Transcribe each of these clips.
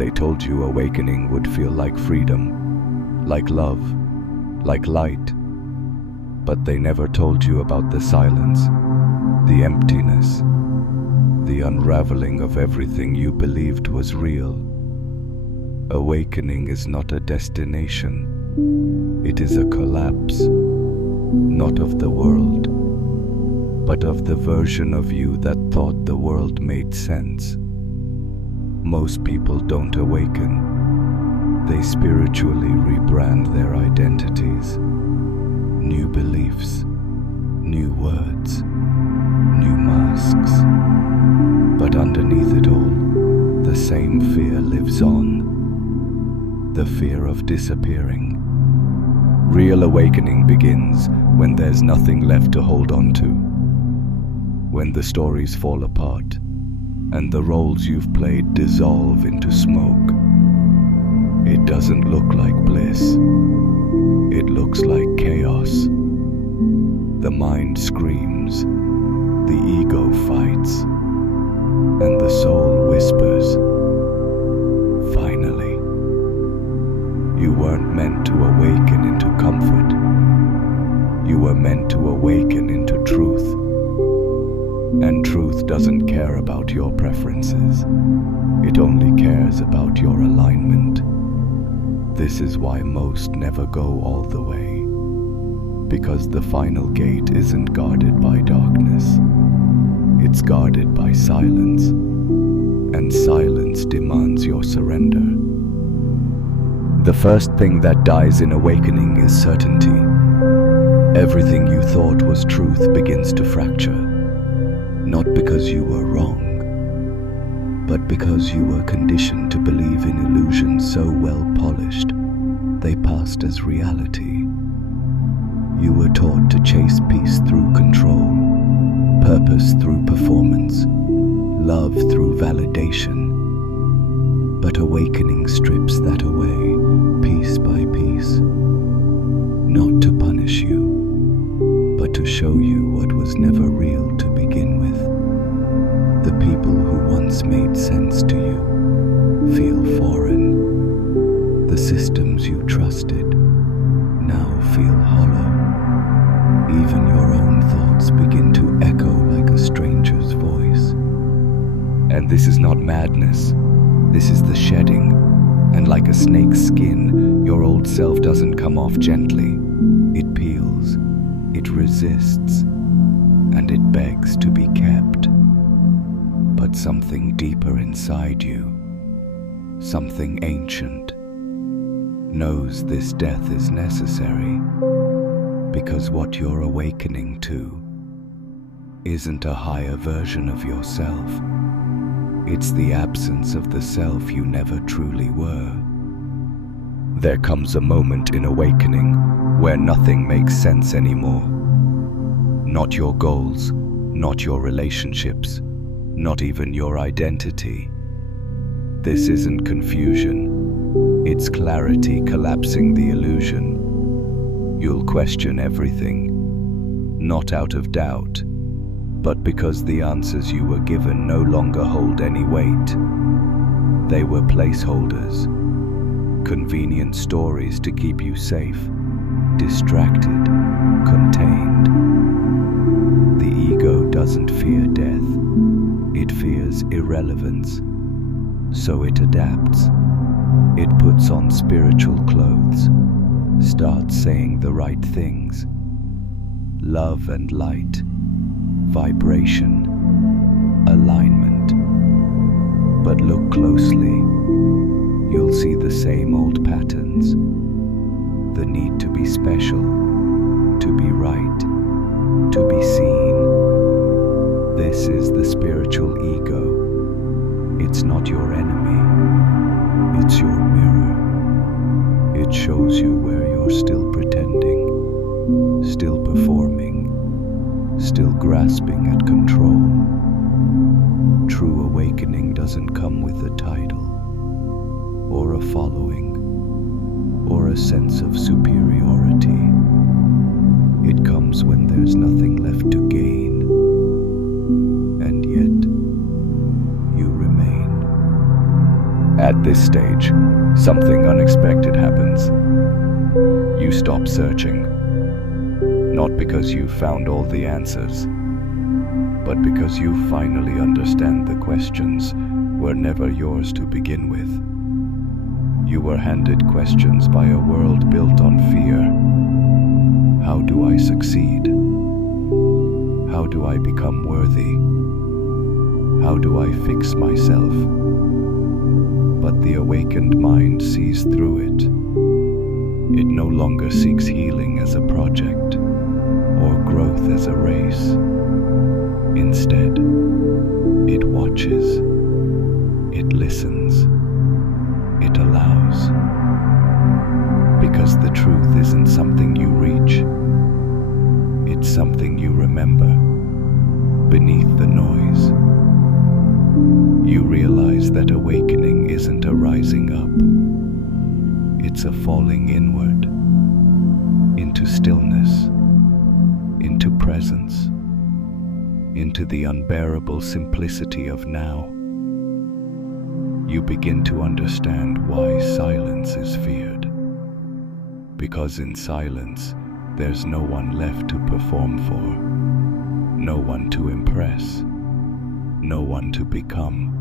They told you awakening would feel like freedom, like love, like light. But they never told you about the silence, the emptiness, the unraveling of everything you believed was real. Awakening is not a destination. It is a collapse, not of the world, but of the version of you that thought the world made sense. Most people don't awaken. They spiritually rebrand their identities. New beliefs, new words, new masks. But underneath it all, the same fear lives on. The fear of disappearing. Real awakening begins when there's nothing left to hold on to. When the stories fall apart and the roles you've played dissolve into smoke. It doesn't look like bliss. It looks like chaos. The mind screams, the ego fights, and the soul whispers, finally. You weren't meant to awaken into comfort. You were meant to awaken into truth. And truth doesn't care about your preferences. It only cares about your alignment. This is why most never go all the way. Because the final gate isn't guarded by darkness. It's guarded by silence. And silence demands your surrender. The first thing that dies in awakening is certainty. Everything you thought was truth begins to fracture. Not because you were wrong, but because you were conditioned to believe in illusions so well polished, they passed as reality. You were taught to chase peace through control, purpose through performance, love through validation. But awakening strips that away, piece by piece, not to punish you, but to show you what was never real to begin with. The people who once made sense to you feel foreign. The systems you trusted now feel hollow. Even your own thoughts begin to echo like a stranger's voice. And this is not madness. This is the shedding. And like a snake's skin, your old self doesn't come off gently. It peels. It resists, and it begs to be kept. But something deeper inside you, something ancient, knows this death is necessary, because what you're awakening to isn't a higher version of yourself. It's the absence of the self you never truly were. There comes a moment in awakening where nothing makes sense anymore. Not your goals, not your relationships, not even your identity. This isn't confusion. It's clarity collapsing the illusion. You'll question everything, not out of doubt, but because the answers you were given no longer hold any weight. They were placeholders, convenient stories to keep you safe, distracted, contained. The ego doesn't fear death, it fears irrelevance. So it adapts. It puts on spiritual clothes, starts saying the right things. Love and light, vibration, alignment. But look closely, you'll see the same old patterns. The need to be special, to be right, to be seen. This is the spiritual ego. It's not your enemy, it's your mirror. It shows you where you're still pretending, still performing, still grasping at control. True awakening doesn't come with a title, or a following, or a sense of superiority. It comes when there's nothing left to gain, and yet you remain. At this stage, something unexpected happens. You stop searching, not because you've found all the answers, but because you finally understand the questions were never yours to begin with. You were handed questions by a world built on fear. How do I succeed? How do I become worthy? How do I fix myself? But the awakened mind sees through it. It no longer seeks healing as a project or growth as a race. Instead, it watches, it listens, it allows. Because the truth isn't something you reach, it's something you remember beneath the noise. You realize that awakening isn't a rising up, it's a falling inward, into stillness, into presence, into the unbearable simplicity of now. You begin to understand why silence is feared. Because in silence, there's no one left to perform for, no one to impress, no one to become.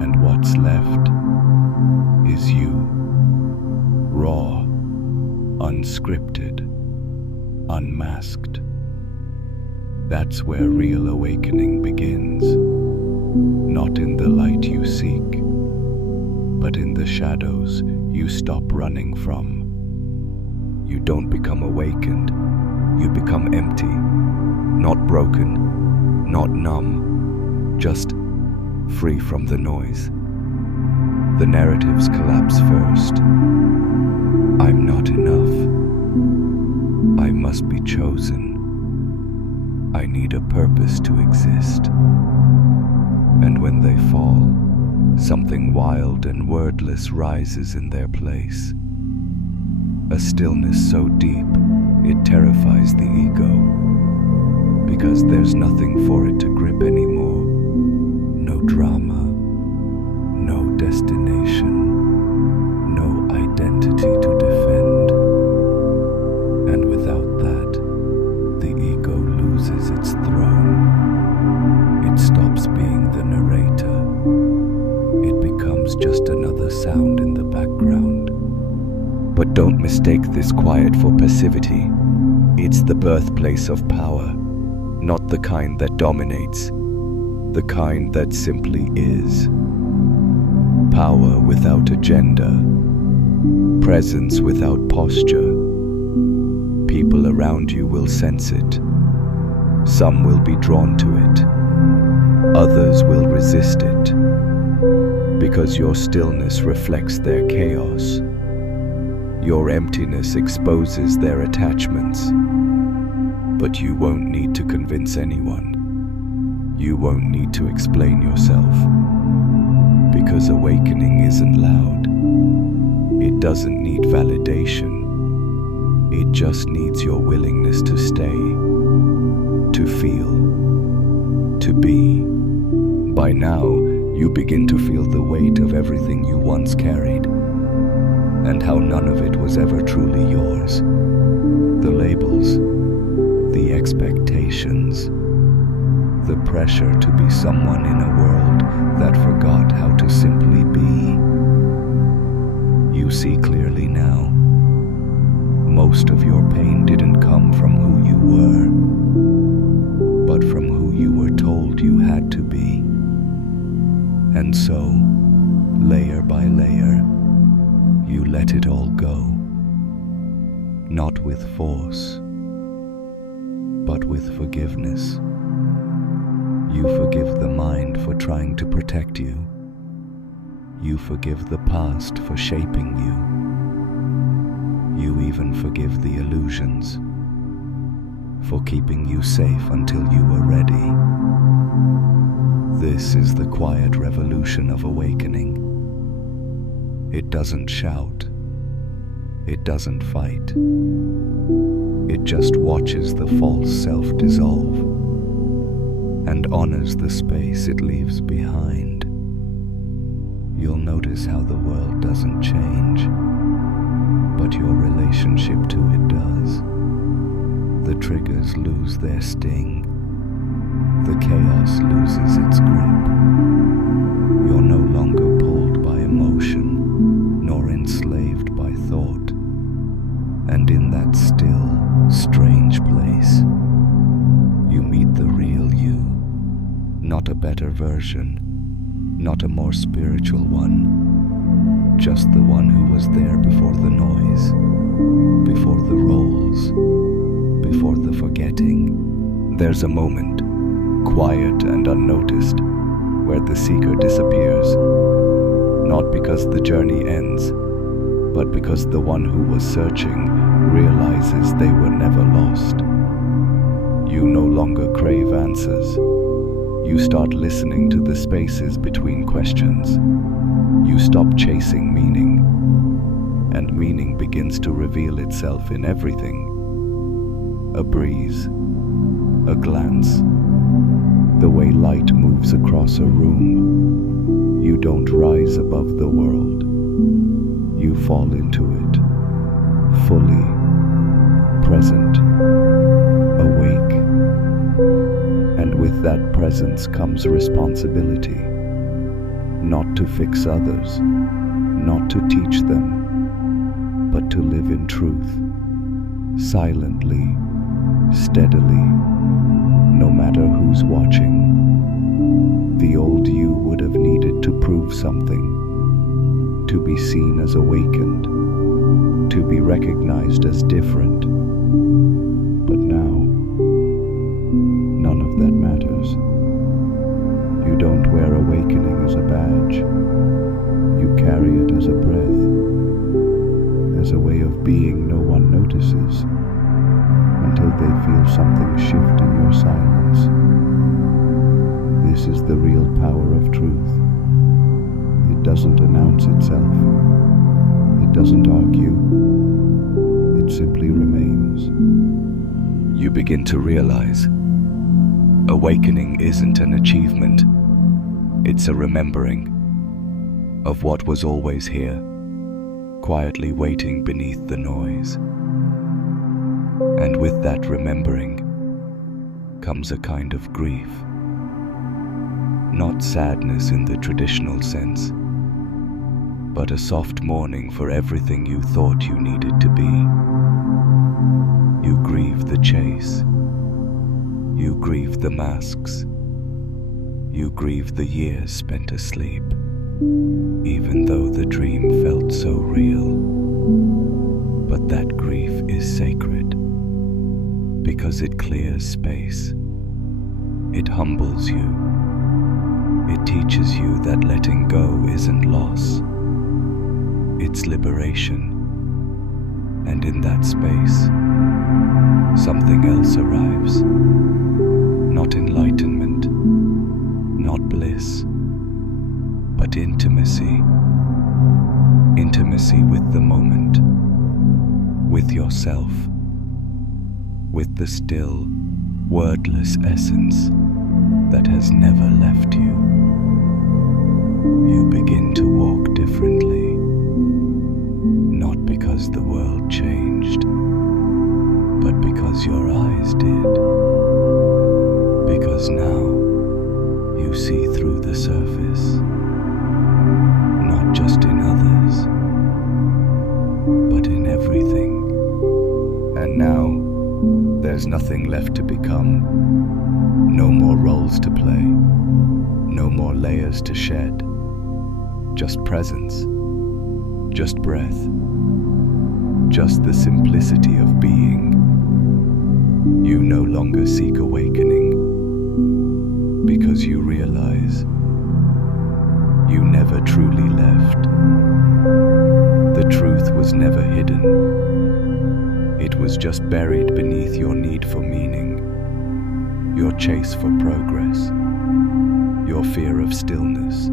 And what's left is you, raw, unscripted, unmasked. That's where real awakening begins, not in the light you seek, but in the shadows you stop running from. You don't become awakened, you become empty, not broken, not numb, just free from the noise. The narratives collapse first. I'm not enough. I must be chosen. I need a purpose to exist. And when they fall, something wild and wordless rises in their place. A stillness so deep, it terrifies the ego, because there's nothing for it to grip anymore. No drama, no destination, no identity to defend. And without that, the ego loses its throne. It stops being the narrator. It becomes just another sound in the background. But don't mistake this quiet for passivity. It's the birthplace of power, not the kind that dominates, the kind that simply is. Power without agenda, presence without posture. People around you will sense it. Some will be drawn to it. Others will resist it. Because your stillness reflects their chaos. Your emptiness exposes their attachments. But you won't need to convince anyone. You won't need to explain yourself. Because awakening isn't loud. It doesn't need validation. It just needs your willingness to stay, to feel, to be. By now, you begin to feel the weight of everything you once carried, and how none of it was ever truly yours. The labels, the expectations, the pressure to be someone in a world that forgot how to simply be. You see clearly now. Most of your pain didn't come from who you were, but from who you were told you had to be. And so, layer by layer, you let it all go. Not with force, but with forgiveness. You forgive the mind for trying to protect you. You forgive the past for shaping you. You even forgive the illusions for keeping you safe until you were ready. This is the quiet revolution of awakening. It doesn't shout. It doesn't fight. It just watches the false self dissolve and honors the space it leaves behind. you'll notice how the world doesn't change, but your relationship to it does. The triggers lose their sting. The chaos loses its grip. You're no longer pulled by emotion, nor enslaved by thought. And in that still, strange place, you meet the real you. Not a better version, not a more spiritual one, just the one who was there before the noise, before the roles, before the forgetting. There's a moment, quiet and unnoticed, where the seeker disappears, not because the journey ends, but because the one who was searching realizes they were never lost. You no longer crave answers. You start listening to the spaces between questions. You stop chasing meaning, and meaning begins to reveal itself in everything. A breeze, a glance, the way light moves across a room. You don't rise above the world. You fall into it, fully, present, awake. And with that presence comes responsibility, not to fix others, not to teach them, but to live in truth, silently, steadily, no matter who's watching. The old you would have needed to prove something, to be seen as awakened, to be recognized as different. But now, none of that matters. You don't wear awakening as a badge. You carry it as a breath, as a way of being no one notices, until they feel something shift in your silence. This is the real power of truth. It doesn't announce itself. It doesn't argue. It simply remains. You begin to realize awakening isn't an achievement. It's a remembering of what was always here, quietly waiting beneath the noise. And with that remembering comes a kind of grief. Not sadness in the traditional sense, but a soft mourning for everything you thought you needed to be. You grieve the chase. You grieve the masks. You grieve the years spent asleep, even though the dream felt so real. But that grief is sacred, because it clears space. It humbles you. It teaches you that letting go isn't loss. It's liberation. And in that space, something else arrives. Not enlightenment, not bliss, but intimacy. Intimacy with the moment, with yourself, with the still, wordless essence that has never left you. You begin to walk differently, not because the world changed, but because your eyes did. Because now you see through the surface, not just in others, but in everything. And now there's nothing left to become, no more roles to play, no more layers to shed, just presence, just breath, just the simplicity of being. You no longer seek awakening, because you realize you never truly left. The truth was never hidden. It was just buried beneath your need for meaning, your chase for progress, your fear of stillness.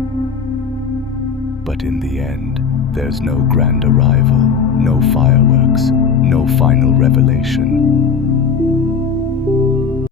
But in the end, there's no grand arrival, no fireworks, no final revelation.